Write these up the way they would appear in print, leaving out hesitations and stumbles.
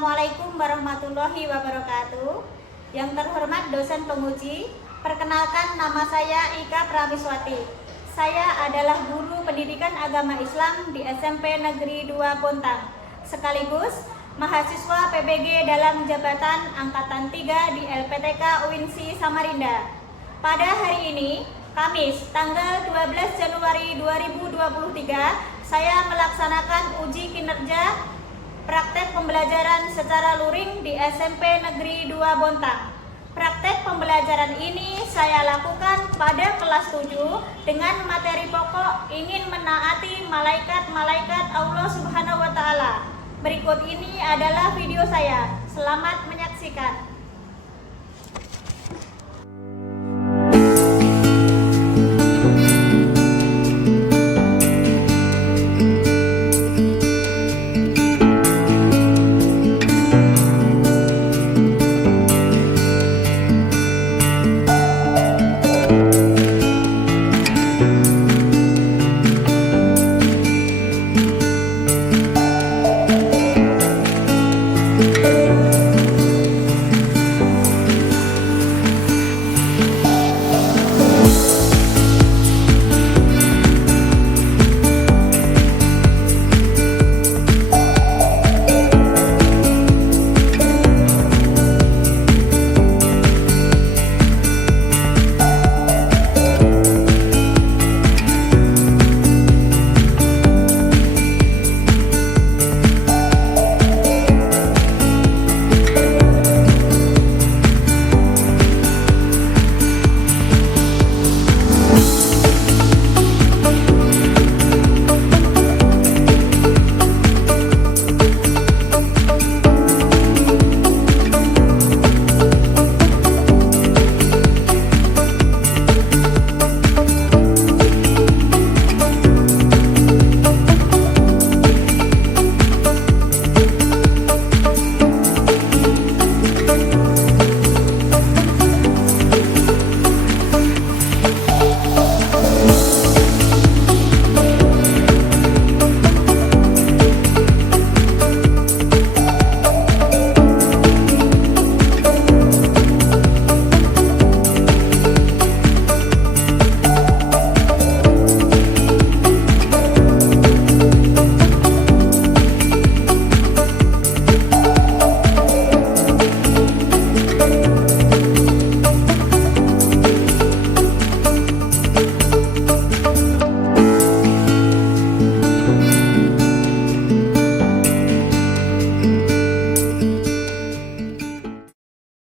Assalamualaikum warahmatullahi wabarakatuh. Yang terhormat dosen penguji, perkenalkan nama saya Ika Pramiswati. Saya adalah guru pendidikan agama Islam di SMP Negeri 2 Bontang, sekaligus mahasiswa PBG dalam jabatan Angkatan 3 di LPTK UINSI Samarinda. Pada hari ini, Kamis, tanggal 12 Januari 2023, saya melaksanakan uji kinerja praktek pembelajaran secara luring di SMP Negeri 2 Bontang. Praktek pembelajaran ini saya lakukan pada kelas 7 dengan materi pokok ingin menaati malaikat-malaikat Allah Subhanahu wa Ta'ala. Berikut ini adalah video saya. Selamat menyaksikan.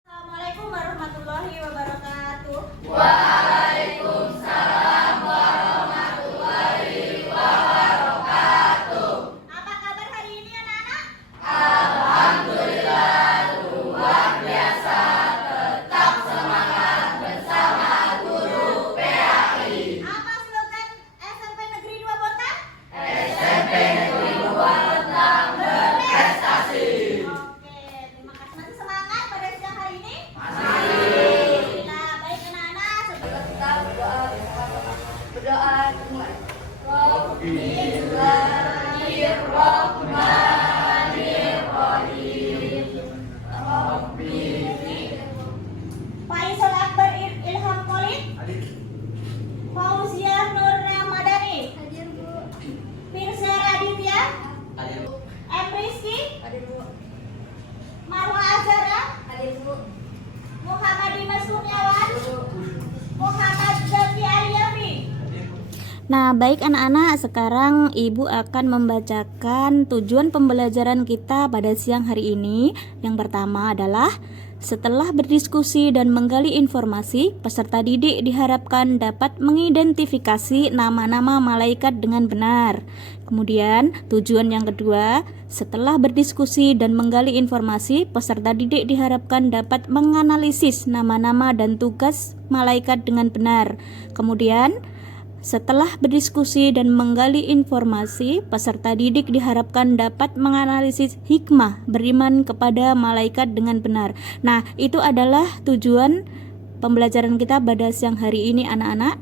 Assalamualaikum warahmatullahi wabarakatuh. Waalaikumsalam warahmatullahi wabarakatuh. Apa kabar hari ini anak-anak? Alhamdulillah luar biasa, tetap semangat bersama guru PAI. Apa slogan SMP Negeri 2 Bontang? SMP Negeri 2 Bontang berprestasi. Oke, terima kasih. Masih semangat pada siang hari ini? Masih. Nah, baik anak-anak, sebelum Kita berdoa mulai. Bismillahirrahmanirrahim. Faisal Akbar Ilham Khalid, Fauzia Nur Ramadhani, Hadir Bu. Firsa Raditya, Hadir Bu. M. Rizky, Hadir Bu. Marwa Azhara, Hadir Bu. Muhammad Dimas Kurniawan, Muhammad Zafi Aliyafi. Nah, baik anak-anak, sekarang Ibu akan membacakan tujuan pembelajaran kita pada siang hari ini. Yang pertama adalah setelah berdiskusi dan menggali informasi, peserta didik diharapkan dapat mengidentifikasi nama-nama malaikat dengan benar. Kemudian, tujuan yang kedua, setelah berdiskusi dan menggali informasi, peserta didik diharapkan dapat menganalisis nama-nama dan tugas malaikat dengan benar. Kemudian, setelah berdiskusi dan menggali informasi, peserta didik diharapkan dapat menganalisis hikmah beriman kepada malaikat dengan benar. Nah, itu adalah tujuan pembelajaran kita pada siang hari ini anak-anak.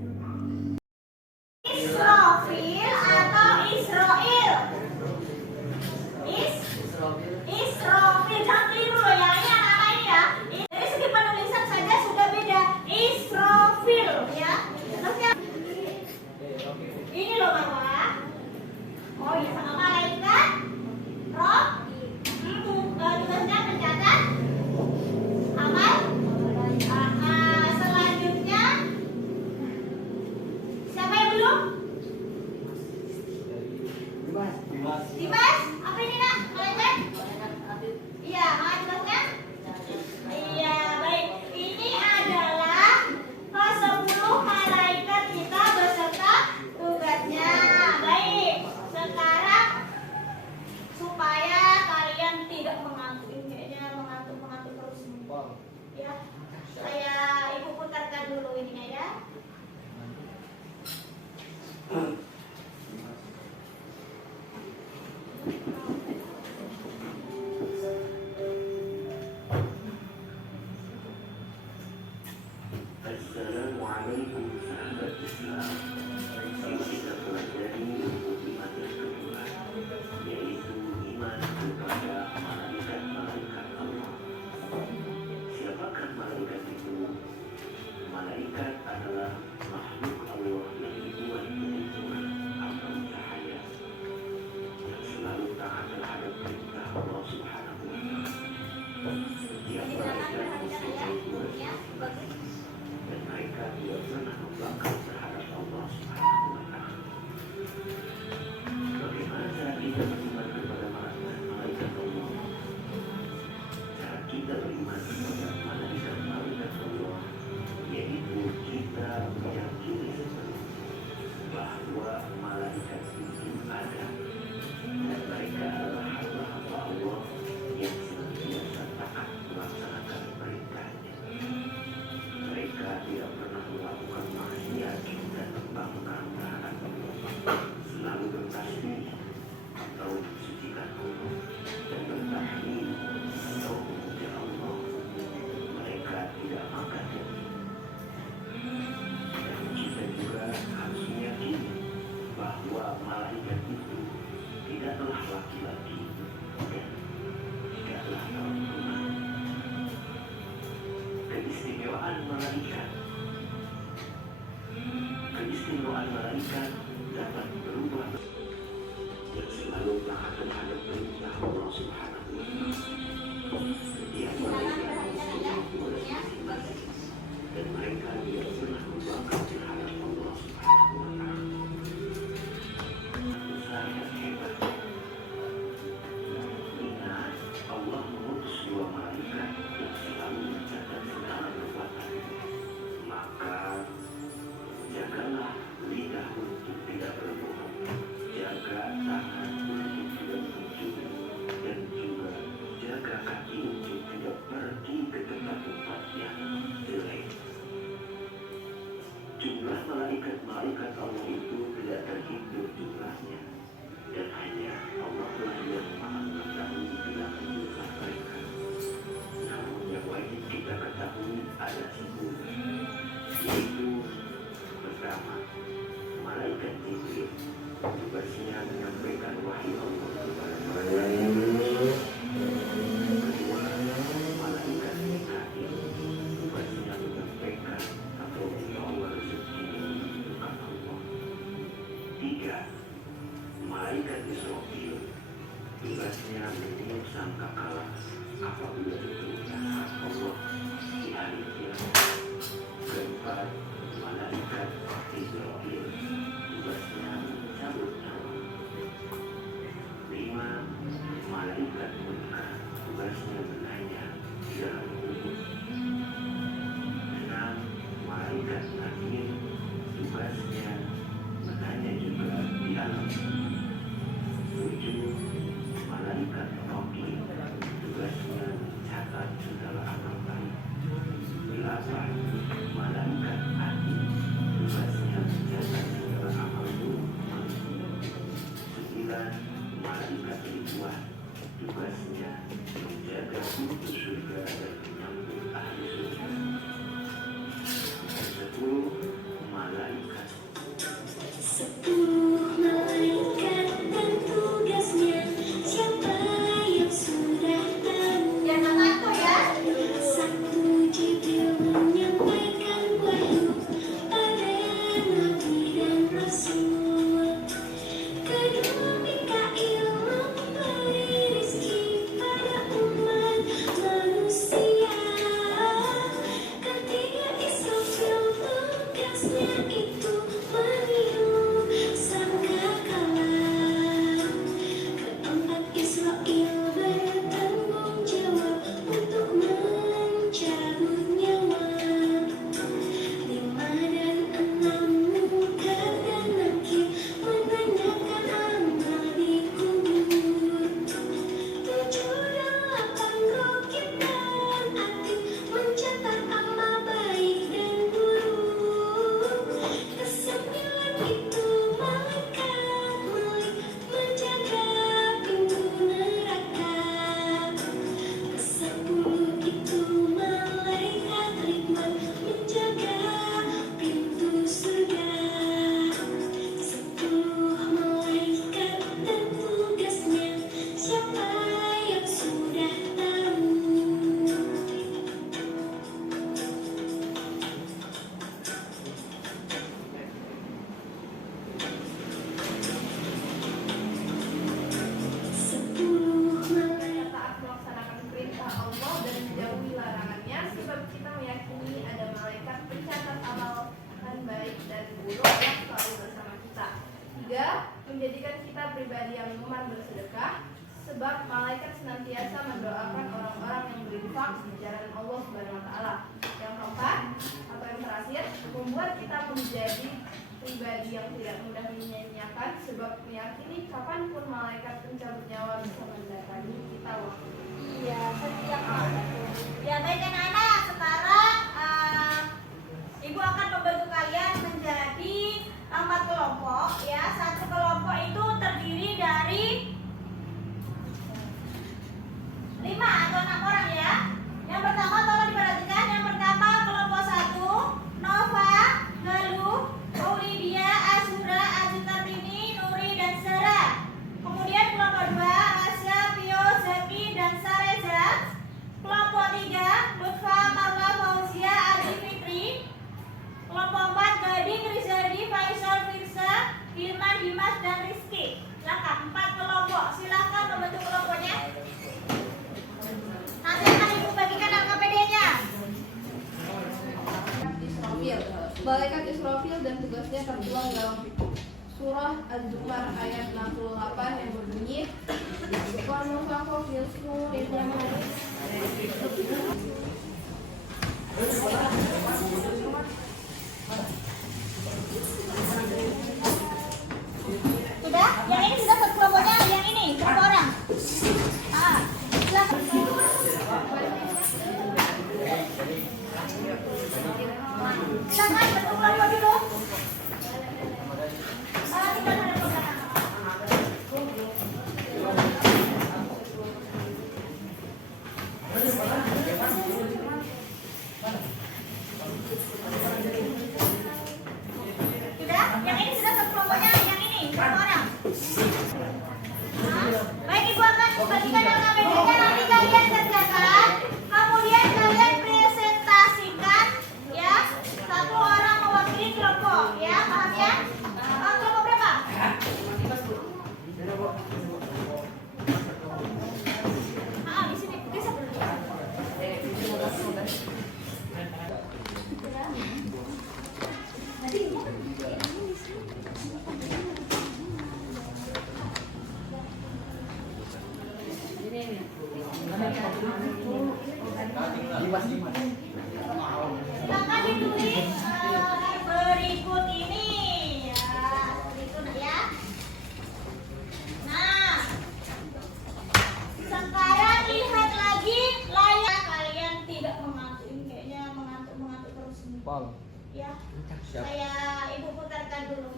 Israfil atau Israel? Israfil. keistimewaan malaikat dapat berubah dan selalu taat terhadap perintah Allah Subhanahu wa Ta'ala. Setiap malaikat dan mereka tidak pernah membangkang terhadap Allah Subhanahu wa Ta'ala. Besar dan hebat. Ingat, Allah mengutus dua malaikat yang selalu mencatat segala perbuatan. Maka jagalah lidah untuk tidak berbohong, jaga tangan untuk tidak mencuri, dan juga jaga kaki untuk tidak pergi ke tempat-tempat yang jelek. Jumlah malaikat Allah itu tidak terhitung jumlahnya, dan hanya Allah lah yang maha mengetahui bilangan jumlah mereka. Namun yang wajib kita ketahui ada 10, yaitu pertama, malaikat Jibril, tugasnya menyampaikan wahyu Allah kepada malaikat. Kedua, malaikat Mikail, tugasnya menyampaikan atau membawa rezeki untuk Allah. Tiga, malaikat Israfil, tugasnya meniup sangkakala apabila diturunkan hak Allah di hari kiamat. Keempat, malaikat Israfil, tugasnya mencabut nyawa. 5, malaikat Munkar, tugasnya menanya di dalam kubur. 6, malaikat Nakir, tugasnya menanya juga di alam. 7, malaikat Raqib, tugasnya mencatat segala amal baik. 8, malaikat Atid, tugasnya mencatat segala amal buruk manusia. 9, malaikat Ridwan, tugasnya menjaga pintu surga dan menyambut ahli surga. 10, malaikat 10 malaikat dan tugasnya, siapa yang sudah tahu? Jangan ngantuk ya. 1, Jibril menyampaikan wahyu pada Nabi dan Rasul. 2, Mikail memberi rezeki pada umat manusia. 3, Israfil tugasnya itu meniup sangkakala. 4, Israil bertanggung jawab untuk mencabut nyawa. 5 dan 6, Munkar dan Nakir menanyakan amal di kubur. 7 dan 8, Raqib dan Atid mencatat amal baik dan buruk. 9 itu malaikat menjaga pintu neraka. 10 itu malaikat Ridwan menjaga pintu surga. 10 malaikat dan tugasnya, siapa yang sudah tahu? Kita taat melaksanakan perintah Allah dan menjauhi larangannya, sebab kita meyakini ada malaikat pencatat amalan baik dan buruk yang selalu bersama kita. 3, menjadikan kita pribadi yang gemar bersedekah, sebab malaikat senantiasa mendoakan orang-orang yang berinfak di jalan Allah Subhanahu wa Ta'ala. Yang keempat, atau yang terakhir, membuat kita menjadi pribadi yang tidak mudah menyanyiakan, sebab meyakini kapanpun malaikat pencabut nyawa bisa mendatangi kita waktu. Iya, setiap waktu. Ya baik anak-anak, sekarang Ibu akan membantu kalian menjadi 4 kelompok. Ya, satu kelompok itu terdiri dari 5 atau 6 orang ya. Yang pertama tolong diperhatikan. Yang pertama kelompok 1, Nova, Galuh, Aulidia, Azura, Azikartini, Nuri, dan Sarah. Kemudian kelompok 2, Rasya, Pio, Zaki, dan Sareza. Kelompok 3, Lutfa, Marwa, Fauzia, Adi, Fitri. Kelompok 4, Gading, Rizadi, Silakan 4 kelompok. Silakan membentuk kelompoknya. Nanti akan Ibu bagikan LKPD-nya. Israfil. Malaikat Israfil dan tugasnya tertuang dalam surah Az-Zumar ayat 68 yang berbunyi "Wa nufikha fis suri Sudah? Yang ini sudah satu kelompoknya. Yang ini berapa orang? Silakan. Silakan bentuk kelompok dulu. Kita ada belakang. Sudah? Yang ini sudah satu kelompoknya. Yang ini berapa orang? Baik, Ibu akan membagikan LKPD-nya. Nanti kalian kerjakan. Kemudian kalian presentasikan, ya. Satu orang mewakili kelompok, ya. Paham ya? Kelompok berapa? Di sini. Geser. Silakan ditulis berikut ini, ya. Berikut ya. Nah, sekarang lihat lagi layar. Kalian tidak mengantuk, ini kayaknya mengantuk terus nih. Ya, saya Ibu putarkan dulu.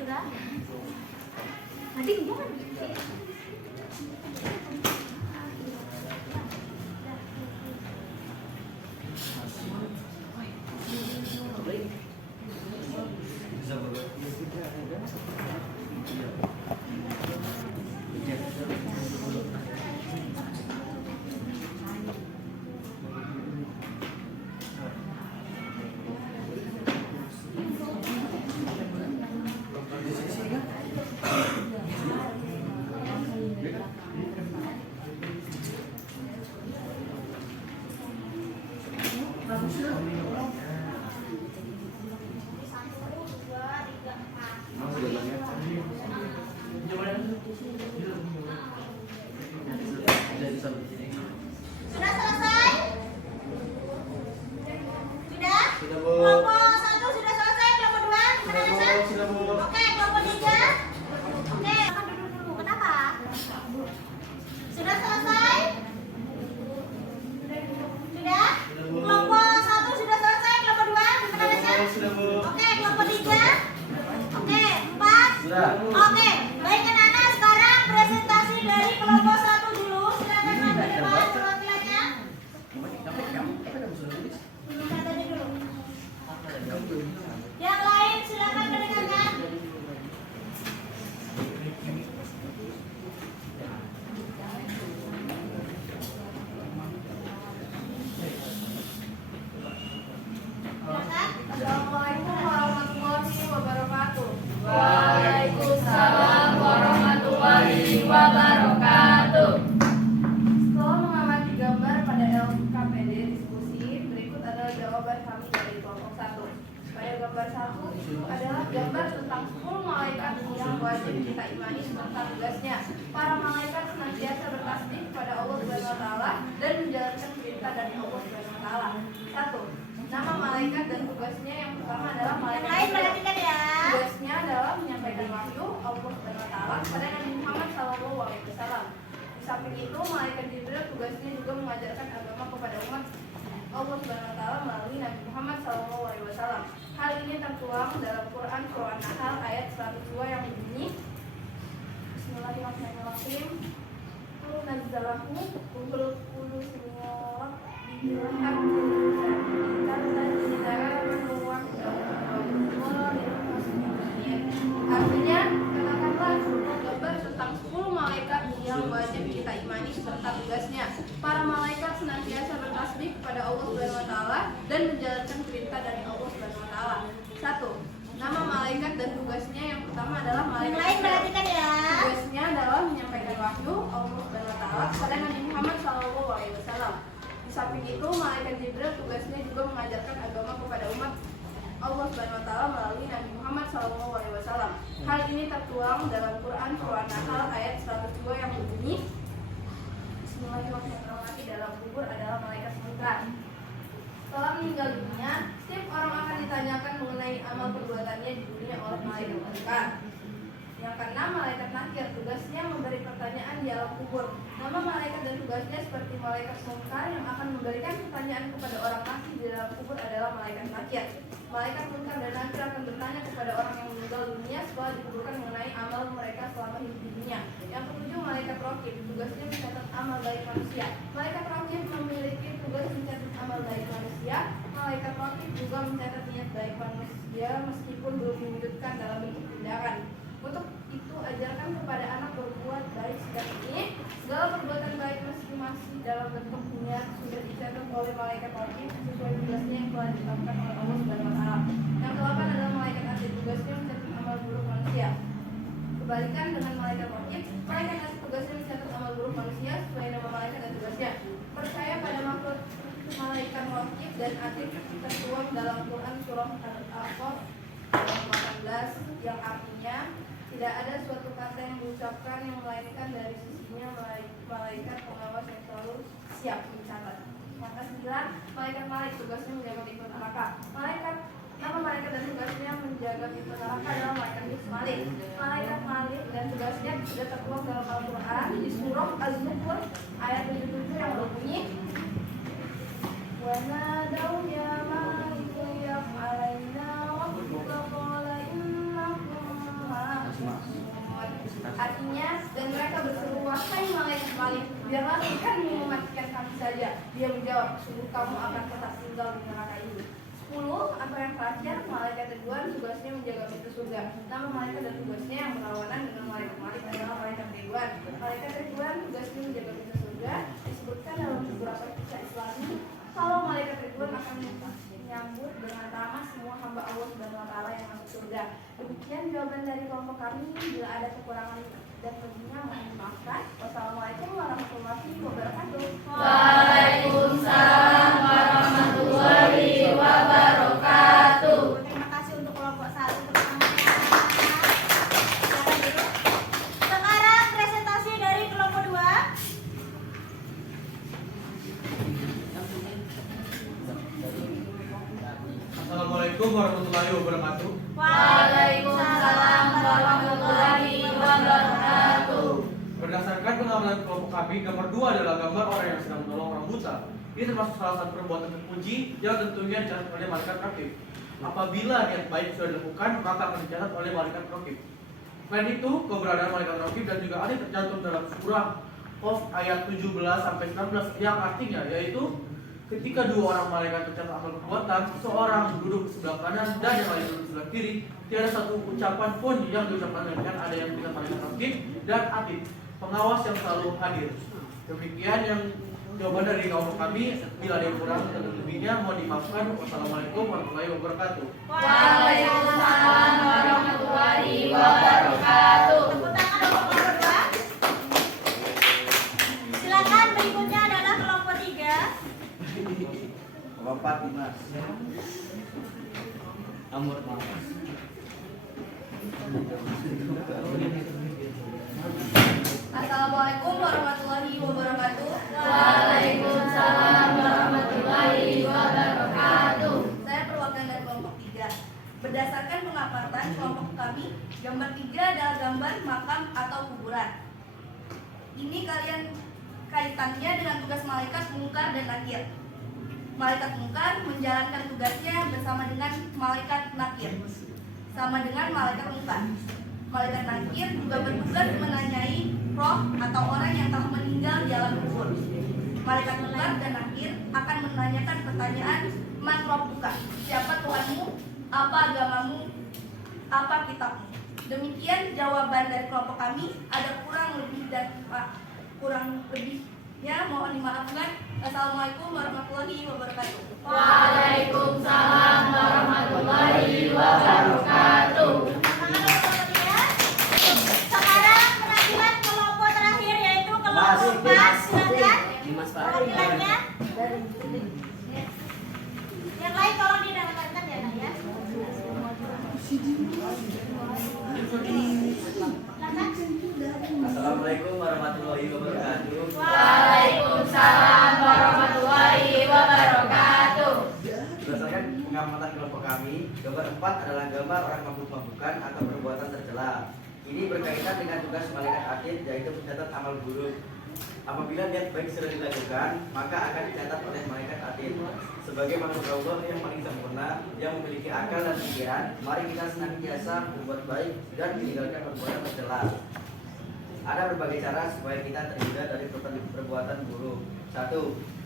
Sudah? Nanti jangan. Sudah selesai? Sudah? Kelompok 1 sudah selesai, kelompok 2 gimana Nesa? Oke, kelompok 3. Oke, makan dulu. Kenapa? Sudah selesai? Sudah? Kelompok 1 sudah selesai, kelompok 2 gimana Nesa? Oke, kelompok 3. Oke, 4. Oke, baik anak-anak, sekarang presentasi dari kelompok 1 dulu. Silakan maju depan perwakilannya. Lihat tadi dulu. Yang lain silakan mendengarkan. Silakan. Assalamualaikum warahmatullahi wabarakatuh. Waalaikumsalam warahmatullahi wabarakatuh. Setelah mengamati gambar pada LKPD diskusi, berikut adalah jawaban kami dari kelompok 1. Pada gambar 1 itu adalah gambar tentang 10 malaikat yang wajib kita imani serta tugasnya. Para malaikat senantiasa bertasbih kepada Allah Subhanahu wa taala dan menjalankan perintah dari Allah Subhanahu wa taala. 1. Nama malaikat dan tugasnya yang pertama adalah Yang malaikat lain Jibril. perhatikan ya. Tugasnya adalah menyampaikan wahyu Allah Subhanahu wa taala kepada Nabi Muhammad SAW. Di samping itu, malaikat Jibril tugasnya juga mengajarkan agama kepada umat Allah Subhanahu wa taala melalui Nabi Muhammad SAW. Hal ini tertuang dalam Quran surah An-Nahl ayat 102 yang berbunyi Bismillahirrahmanirrahim. Nazzalahu Ruhul Qudus min Rabbihil Artinya, katakanlah gambar tentang 10 malaikat yang wajib kita imani serta tugasnya. Para malaikat senantiasa bertasbih kepada Allah Subhanahu wa taala dan menjalankan perintah dari Allah Subhanahu wa taala. 1. Nama malaikat dan tugasnya yang pertama adalah malaikat. Yang lain perhatikan ya. Tugasnya adalah menyampaikan wahyu Allah Subhanahu wa taala kepada Nabi Muhammad SAW. Di samping itu, malaikat Jibril tugasnya juga mengajarkan agama kepada umat Allah Subhanahu wa taala melalui Nabi Muhammad SAW. Hal ini tertuang dalam Quran surah An-Nahl ayat 102 yang berbunyi Bismillahirrahmanirrahim. Dalam kubur adalah malaikat munkar. Setelah meninggal dunia, setiap orang akan ditanyakan mengenai amal perbuatannya di dunia oleh malaikat munkar. Yang keenam, malaikat nakir, tugasnya memberi pertanyaan di alam kubur. Nama malaikat dan tugasnya seperti malaikat munkar yang akan memberikan pertanyaan kepada orang mati di dalam kubur adalah malaikat nakir. Malaikat munkar dan nakir akan bertanya kepada orang yang meninggal dunia setelah dikuburkan mengenai amal mereka selama hidup di dunia. Yang ketujuh, malaikat raqib, tugasnya mencatat amal baik manusia. Malaikat raqib memiliki tugas mencatat amal baik manusia. Malaikat raqib juga mencatat niat baik manusia meskipun belum diwujudkan dalam bentuk tindakan. Untuk itu, ajarkan kepada anak berbuat baik sejak ini. Segala perbuatan baik meski masih dalam bentuk niat sudah dicatat oleh malaikat raqib sesuai tugasnya yang telah ditetapkan oleh Allah Subhanahu wa taala. Yang ke-8 adalah malaikat atid, tugasnya mencatat amal buruk manusia. Kebalikan dengan malaikat raqib, malaikat atid tugasnya mencatat amal buruk manusia sesuai nama malaikat dan tugasnya. Percaya pada makhluk malaikat raqib dan atid tertuang dalam Quran surah Al-A'raf ayat 18 yang artinya tidak ada suatu kata yang diucapkan yang melainkan dari sisinya malaikat pengawas yang selalu siap mencatat. Yang ke-9, malaikat Malik, tugasnya menjaga pintu neraka. Nama malaikat dan tugasnya menjaga pintu neraka adalah malaikat Malik. Malaikat Malik dan tugasnya sudah tertuang dalam Al-Quran di surah Az-Zukhruf ayat 77 yang berbunyi wa nadaw ya maliku yaf'alaina rabbuka qala innakum ma'akum. Artinya, dan mereka berseru, wahai malaikat Malik, biarlah Tuhan mematikan kami saja. Dia menjawab, sungguh kamu akan tetap tinggal di neraka ini. 10. Atau yang terakhir, malaikat Ridwan tugasnya menjaga pintu surga. Nama malaikat dan tugasnya yang berlawanan dengan malaikat Malik adalah malaikat Ridwan. Malaikat Ridwan tugasnya menjaga pintu surga. Disebutkan dalam beberapa kisah Islami kalau malaikat Ridwan akan menyambut dengan ramah semua hamba Allah Subhanahu wa taala yang masuk surga. Demikian jawaban dari kelompok kami. Bila ada kekurangan dan lebihnya mohon dimaafkan. Wassalamualaikum warahmatullahi wabarakatuh. Waalaikumsalam warahmatullahi wabarakatuh. Terima kasih untuk kelompok 1 terutama. Silakan dulu. Sekarang presentasi dari kelompok 2. Assalamualaikum warahmatullahi wabarakatuh. Waalaikumsalam warahmatullahi wabarakatuh. Berdasarkan pengamalan kelompok kami, gambar 2 adalah gambar orang yang sedang menolong orang buta. Ini termasuk salah satu perbuatan terpuji yang tentunya dicatat oleh malaikat raqib. Apabila niat baik sudah dilakukan, maka akan dicatat oleh malaikat raqib. Selain itu, keberadaan malaikat raqib dan juga ada tercantum dalam surah Qaf ayat 17 sampai 19 yang artinya yaitu ketika 2 orang malaikat tercatat amal perbuatan, seorang duduk di sebelah kanan dan yang lain duduk di sebelah kiri, tiada satu ucapan pun yang diucapkan dengan ada yang kita malaikat raqib dan atid, pengawas yang selalu hadir. Demikian yang jawaban dari kelompok kami. Bila ada yang kurang dan lebihnya mohon dimaafkan. Wassalamualaikum warahmatullahi wabarakatuh. Waalaikumsalam warahmatullahi wabarakatuh. Tepuk tangan untuk kelompok 2. Silakan, berikutnya adalah kelompok 3. Kelompok 5. Amur Assalamualaikum warahmatullahi wabarakatuh. Waalaikumsalam warahmatullahi wabarakatuh. Saya perwakilan dari kelompok 3. Berdasarkan pengamatan kelompok kami, gambar 3 adalah gambar makam atau kuburan. Ini kalian kaitannya dengan tugas malaikat munkar dan nakir. Malaikat munkar menjalankan tugasnya bersama dengan malaikat nakir, sama dengan malaikat mungkar. Malaikat nakir juga bertugas menanyai roh atau orang yang telah meninggal di alam kubur. Malaikat mungkar dan nakir akan menanyakan pertanyaan, man rabbuka, siapa Tuhanmu, apa agamamu, apa kitabmu. Demikian jawaban dari kelompok kami. Ada kurang lebihnya mohon dimaafkan. Assalamualaikum warahmatullahi wabarakatuh. Waalaikumsalam warahmatullahi wabarakatuh. Sekarang penampilan kelompok terakhir yaitu kelompok Mas. Silakan penampilannya. Yang lain tolong didapatkan ya Nak ya. Assalamualaikum warahmatullahi wabarakatuh. Waalaikumsalam warahmatullahi wabarakatuh. Berdasarkan pengamatan kelompok kami, gambar 4 adalah gambar orang mabuk-mabukan atau perbuatan tercela. Ini berkaitan dengan tugas malaikat atid, yaitu mencatat amal buruk. Apabila niat baik sudah dilakukan, maka akan dicatat oleh malaikat atid. Sebagai makhluk Allah yang paling sempurna, yang memiliki akal dan pikiran, mari kita senantiasa berbuat baik dan meninggalkan perbuatan tercela. Ada berbagai cara supaya kita terhindar dari perbuatan buruk. 1.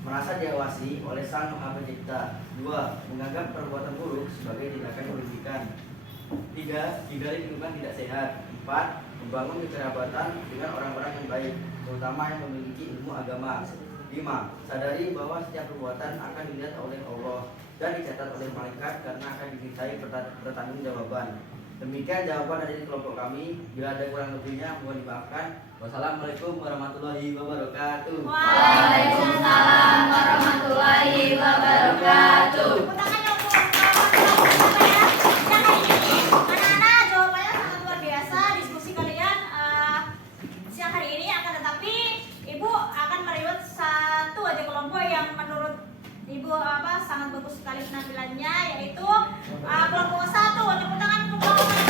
Merasa diawasi oleh Sang Maha Pencipta. 2. Menganggap perbuatan buruk sebagai tindakan merugikan. 3. Hindari lingkungan tidak sehat. 4. Membangun kekerabatan dengan orang-orang yang baik, terutama yang memiliki ilmu agama. 5. Sadari bahwa setiap perbuatan akan dilihat oleh Allah dan dicatat oleh malaikat karena akan dimintai pertanggungjawaban. Demikian jawaban dari kelompok kami. Bila ada kurang lebihnya mohon dimaafkan. Wassalamualaikum warahmatullahi wabarakatuh. Waalaikumsalam warahmatullahi wabarakatuh. Tepuk tangan dong untuk ya. Yang hari ini anak-anak jawabannya sangat luar biasa. Diskusi kalian siang hari ini akan, tetapi Ibu akan meriwayat satu aja kelompok yang menurut Ibu sangat bagus sekali penampilannya, yaitu kelompok 1. Tepuk tangan untuk kelompok 1.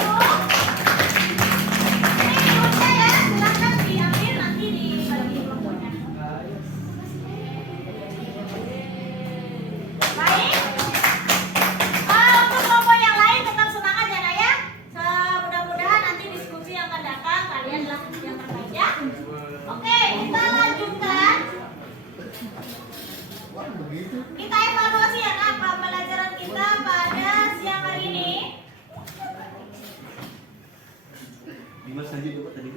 Ini ibunya ya, silakan diambil nanti dibagi kelompoknya. Baik. Untuk kelompok yang lain tetap semangat ya Nak ya. Mudah-mudahan nanti diskusi yang akan datang kalianlah yang terbaik ya. Oke, kita lanjutkan. Kita evaluasi ya Nak pembelajaran kita pada siang hari ini. Dimas lanjut Bapak tadi.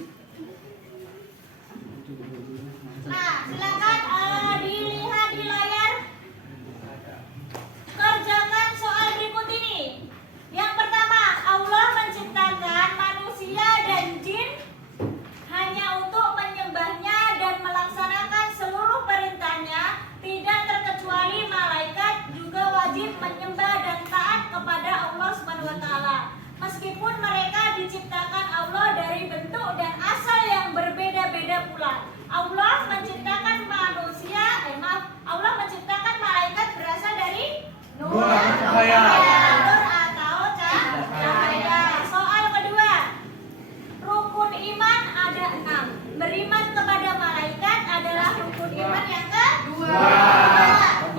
Nah, silakan dilihat di layar. Kerjakan soal berikut ini. Yang pertama, Allah menciptakan manusia dan jin hanya untuk menyembahnya dan melaksanakan seluruh perintahnya. Tidak terkecuali malaikat juga wajib menyembah dan taat kepada Allah Subhanahu wa taala. Meskipun mereka diciptakan Allah dari bentuk dan asal yang berbeda-beda pula. Allah menciptakan Allah menciptakan malaikat berasal dari nur atau cahaya. Soal kedua. Rukun iman ada 6. Beriman kepada malaikat adalah rukun iman yang kedua.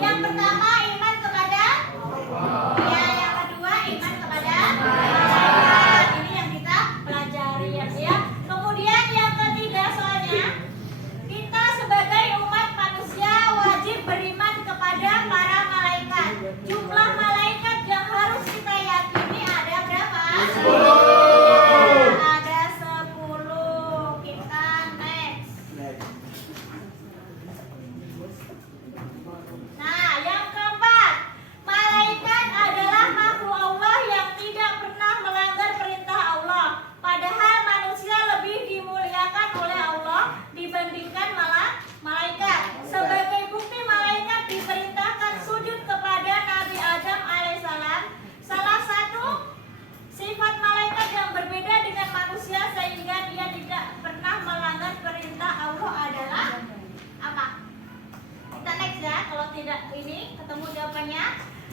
Yang pertama iman kepada ya, yang kedua iman kepada malaikat. Ini yang kita pelajari ya. Kemudian yang ketiga soalnya, kita sebagai umat manusia wajib beriman kepada para malaikat. Jumlah malaikat yang harus kita yakini ada berapa? 10. Ada 10. Kita next. Nah, yang keempat, malaikat adalah makhluk Allah yang tidak pernah melanggar perintah Allah. Padahal manusia lebih dimuliakan oleh Allah dibandingkan malaikat. Sebagai bukti malaikat diperintahkan sujud kepada Nabi Adam alaihissalam. Salah satu sifat malaikat yang berbeda dengan manusia sehingga dia tidak pernah melanggar perintah Allah adalah apa? Kita next ya, kalau tidak ini ketemu jawabannya.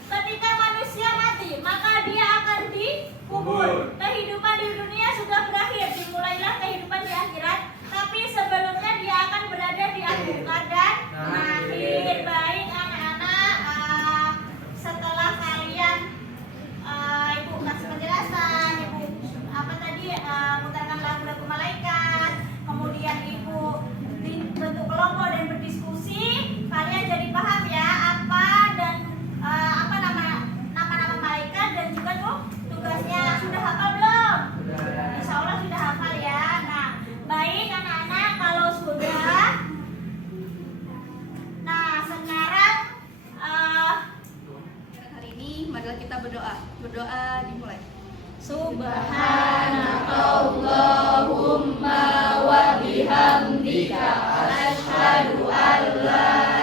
Ketika manusia mati, maka dia akan dikubur. Kehidupan di dunia sudah berakhir, dimulailah kehidupan di akhirat. Tapi sebelumnya dia akan berada di akhirat dan akhir. Baik anak-anak, setelah kalian Ibu berdoa dimulai. Subhanakallahumma wa bihamdika asyhadu an la